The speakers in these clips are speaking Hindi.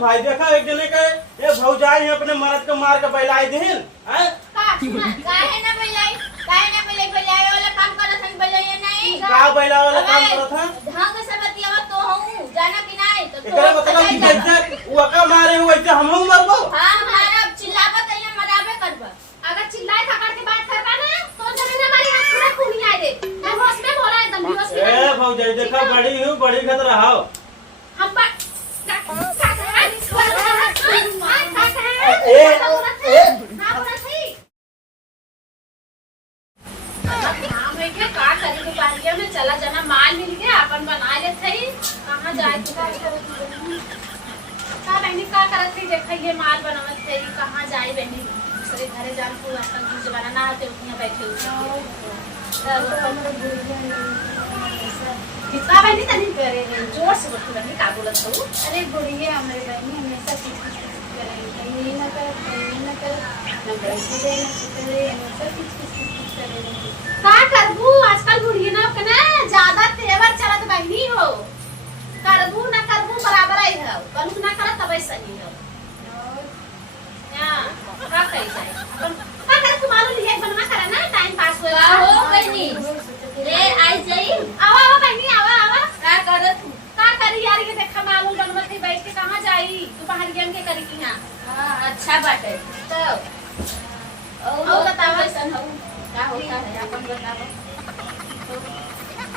भाई देखा एक जने के ये भौजाई है अपने मर्द के मार के बैलाई देहिन हैं काहे ना बैलाई वाला काम करत हन बैलाई नहीं का बैला वाला काम करत है ढंग से बतियावा तो हूं जाना कि नहीं तो एकरा मतलब कि जैसे वका मारे हुए वैसे हमहू मरबो हां मारा चिल्लावत है मराबे करबा अगर चिल्लाए खकर के बात करबा ना तो जमीन हमारी हाथ पूरा खूनी आ दे मैं होश में बोला एकदम बेहोश में ए भौजाई देखा बड़ी खतरा हो हम चला जाना माल मिल गया अपन बना लेते ही कहां जाए का बहनी का करत थी देखिए माल बनावत थे कहां जाए बहनी दूसरे घरे जान को अपन कुछ बनाना है तो उठिया बैठे कितना बहनी तनी करे जोर से बोल बहनी का बोलत हो अरे बुढ़िया हमारे बहनी हमेशा कुछ करेंगे ये ना कर ना पैसे दे ना चिकरे हमेशा कुछ करेंगे का करबू आजकल बुढ़िया ना कने ज्यादा तेवर चलत बहनी हो करबू ना करबू बराबर ही है कनु ना करत तब सही है हां का कही जाए अपन का करे तू मालूम है बनवा करे ना टाइम पास हो बहनी ले आई जाई आवा बहनी आवा का करत का करी यार ये देखा मालूम बनवत ही बैठ के कहां जाई तू बाहर गेम के करी की हां अच्छा बात है तो ओ बताओ ऐसा हो क्या होता है अपन बताओ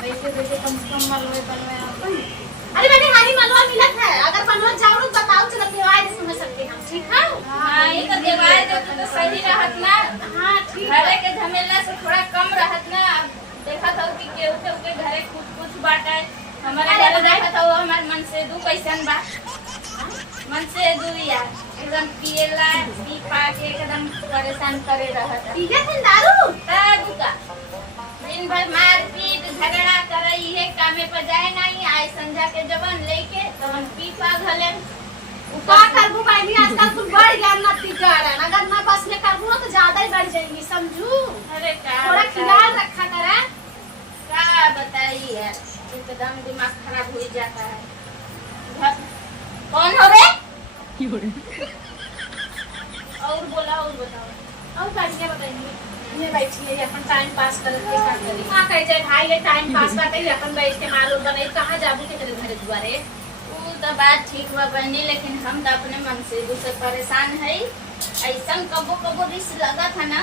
वैसे कम से कम मालूम बनवाए अपन अरे मैंने हानी मलवा मिलत है अगर बनवा जाओ तो बताओ चलो देवाय दे सुन सकते हम ठीक है हां ये तो देवाय दे तो सही रहत ना हां ठीक घरे के झमेला से थोड़ा कम रहत ना देखा था कि केहू के घरे कुछ बाटा है हमारे घर देखा था हमार मन से दू कैसन बा मन से दू यार एकदम पिएला पी पा के एकदम परेशान करे रहत है ठीक है दारू दुका दिन भर मार पीट झगड़ा करे ये कामे पर जाए नहीं आए संध्या के जवन लेके तवन पी पा घले का करबू बानी आजकल तू बढ़ गया ना तिगाड़ा अगर मैं बस में करबू तो ज्यादा ही बढ़ जाएंगी समझू अरे का थोड़ा ख्याल रखा करा क्या बताइए यार एकदम दिमाग खराब हो जाता है कौन हो रे और बोला और बताओ और बढ़िया बताइए ये बैठी है अपन टाइम पास करते का करी हां कह जाए भाई ये टाइम पास करते ही अपन बैठ के मालूम बने कहां जाबू के तेरे घर दुआरे वो तो बात ठीक बा बनी लेकिन हम तो अपने मन से दूसरे परेशान है ऐसा कबो रिस लगा था ना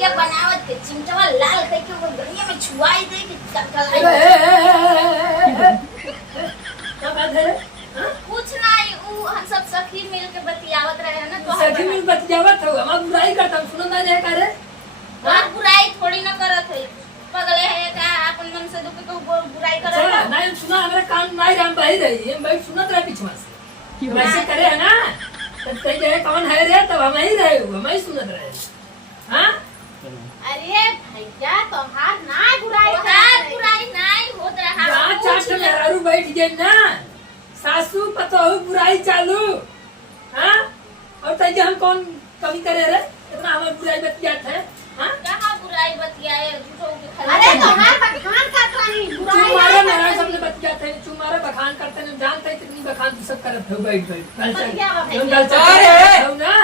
ये बनावत के चिमटवा लाल करके वो गलिया में छुआई दे कि क्या बात है कुछ नहीं वो हम सब सखी मिल के बतियावत रहे ना तो सखी मिल बतियावत हो हम बुराई करता सुनो ना जाए करे बात बुराई थोड़ी ना करत है पगले है का अपन मन से दुख को बुराई करत चल नहीं सुना हमारा काम नहीं राम भाई रही हम बैठ सुनत रहे पीछे से वैसे करे है ना तब कहीं जाए कौन है रे तब हम ही रहे हम ही सुनत रहे हां अरे भैया तोहार ना बुराई नहीं होत रहा जहां चाट लहरारू बैठ गए ना सासू पतोहू बुराई चालू हां और तय हम कौन कमी करे रे इतना हमार बुराई बतियात है हां कहां बुराई बतियाए झूठो के अरे तोहार बखान करत रही बुराई तुम्हारा नाराज सबने बतियात है तुम्हारा बखान करते न जानते हैं कितनी बखान तू सब करत हो बैठ गल चल ना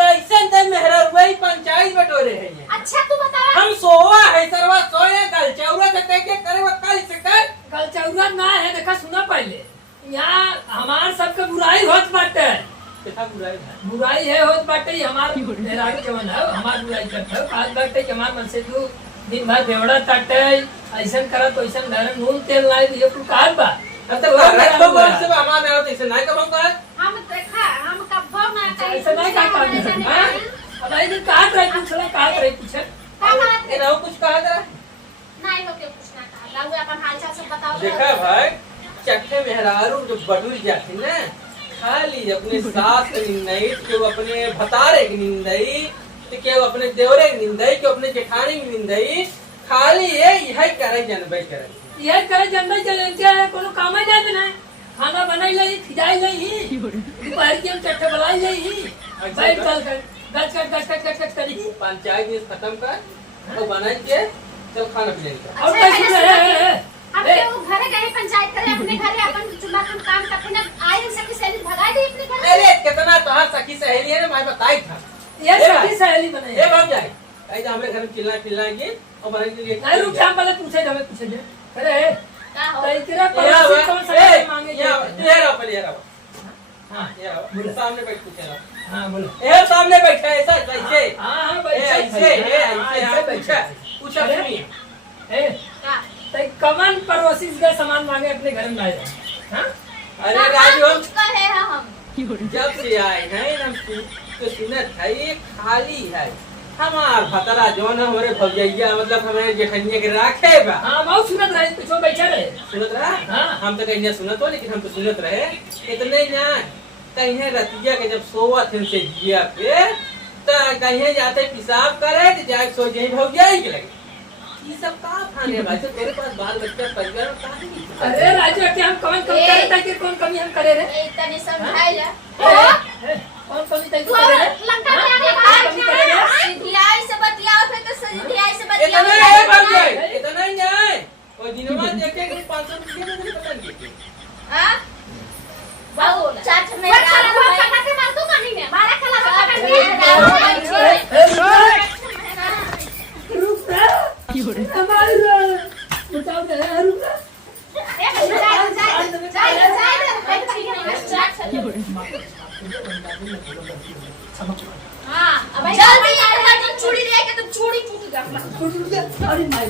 कैसे ते मेहरबाई पंचायत बटोरे है ये अच्छा तू बता हम सोवा है सरवा सोए गल चौरा से कह के करे वो कल से कर गल चौरा ना है देखा सुना पहले यहाँ हमार सबके बुराई होत बाटे कितना बुराई है बुराई है होत बाटे हमार मेहरारू जवन है हमार बुराई करत है आज बाटे कि हमार मन से तू दिन भर बेवड़ा ताटे ऐसन करत वैसन घर नून तेल लाई ये कुल काट बा अब तो रखो बात से हमार मेरा तो इसे नहीं कम कर हम देखा हम कब्बो ना ऐसा नहीं काट हां अब आई दिन काट रही कुछ ना काट रही कुछ ये ना कुछ कहा जरा नहीं हो के कुछ ना कहा लाऊ अपन हालचाल सब बताओ देखा भाई चक्के मेहरारू जो बटुर जाती ना खाली अपने सास की निंदाई के अपने भतारे की निंदाई के अपने देवरे की निंदाई के अपने जेठानी की निंदाई खाली ये यही करे जनबे करे ये करे जनबे के कोनो काम ही नहीं बना खाना बनाई लई खिजाई लई दोपहर के हम चट्टे बनाई लई बैठ गल करी पंचायत खत्म कर और बनाई के तो खाना पीने का और कैसे अब वो घरे गए पंचायत करे अपने घरे अपन चुनाव काम करते ना आए सके सैली भगा दे अपने घर भाई बताई था ये ए भाई। सखी सहेली बने ए भाग जाए आई जा हमरे घर में चिल्लाएंगे और बने के लिए नहीं रुक जा पहले पूछे हमें पूछे दे अरे का हो तो इकरा पड़ोसी कौन सा ए मांगे ये रहा पहले ये रहा हां ये रहा सामने बैठ पूछे रहा हां बोलो ए सामने बैठा ऐसा ऐसे हां ए ऐसे हाँ, पूछा पूछा अरे। सुनिए ए का तो कमन पड़ोसी का सामान मांगे अपने घर में आए हां अरे राजू हम कुछ कहे हैं हम जब से आए हैं हम तो सुनत है ये खाली है हमार भतरा जोन हमारे भौजैया मतलब हमारे जेठनिया के राखे बा हां बहुत सुनत रहे पीछे बैठे रहे सुनत रहा हाँ। हम तो कहीं सुनत हो लेकिन हम तो सुनत रहे इतने ना कहीं रतिया के जब सोवत थे से जिया पे तो कहीं जाते पेशाब करे तो जाके सो जाई भौजाई के लगे ये सब का थाने भाई से तेरे पास बाल बच्चा परिवार में का नहीं अरे राजू के हम कौन कमी करे ताकि कौन कमी हम करे रे ए तने समझाई ला कौन कमी ताकि तू करे रे लंका में आगे कौन कमी करे रे सीधीआई से बतियाओ थे तो सीधीआई से इतना बतियाओ है भौजाई इतना ही है और दिनवा देखे कि 500 रुपए में पता नहीं हां बाबू चाट में पटा के मार दूं कहीं में मारा खला पटा रुक रे हमारे बताओ रे रुक रे जल्दी आ जा चूड़ी ले के तुम चूड़ी टूट गया अरे माई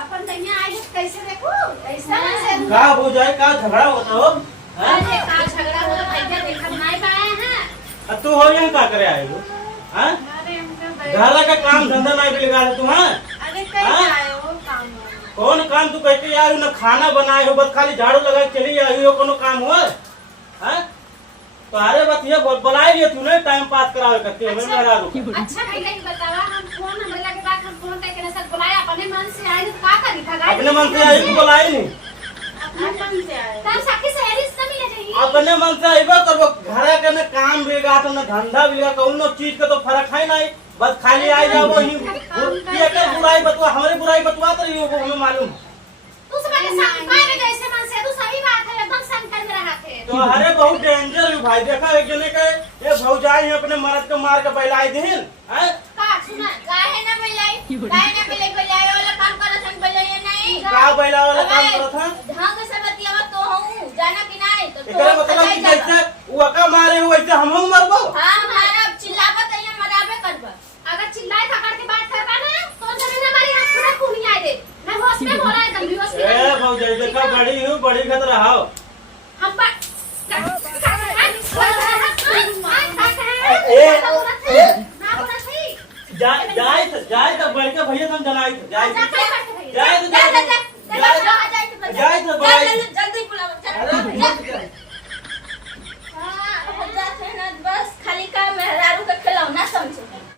अपन तैया आई कैसे देखो ऐसा से का हो जाए का झगड़ा होता हो हैं? अरे का झगड़ा हो भैया देखा नहीं पाए हैं अब तू हो यहाँ का करे आए हो हैं? अरे हमके घर का काम धंधा नहीं बिगड़ा है तू हैं? अरे कहीं हाँ? आए हो काम कौन काम तू कहते आए हो ना खाना बनाए हो बस खाली झाड़ू लगा के चली आई हो कोनो काम हो हैं? तो अरे बस ये बुलाए लिए तू नहीं टाइम पास करावे करते हो मेरा रुक अच्छा भैया ये बतावा हम फोन हमरा के बाद हम फोन करके ना सब बुलाया अपने मन से आए तो का करी भगाई अपने मन से आई तू बुलाई नहीं अपने मन से आए तब सखी सहेली से मिले जाइए अपने मन से आईबा तब घर के न काम बिगा तो न धंधा बिगा कौनो चीज का तो फर्क है नहीं बस खाली आई जाओ वही ये के बुराई बतवा हमारी बुराई बतवा तो ये को हमें मालूम तू सब के साथ मारे जैसे मन से तू सही बात है एकदम संकट में रहा थे तो अरे बहुत डेंजर है भाई देखा एक जने के ये भौजाई अपने मर्द को मार के बैलाई दिन हैं का सुना काहे ना मिलाई मिलाई वाला काम करत हम मिलाई नहीं का बैला वाला काम करत था ढंग से बतियावा तो हूं जाना कि नहीं तो एकरा मतलब कि जैसे वो का मारे हो वैसे हमहू मरबो हां हमारा चिल्लावत है मराबे करबा अगर चिल्लाए थकड़ के बात करबा ना तो जमीन हमारी हाथ पूरा कुनी आए दे मैं होश में हो रहा है एकदम बेहोश में ए भौजाई देखा बड़ी हूं बड़ी खतरा हाओ हम बात जाए तो बढ़ के भैया तुम जनाई जाए जा जाए तो जा जाए तो बड़ाई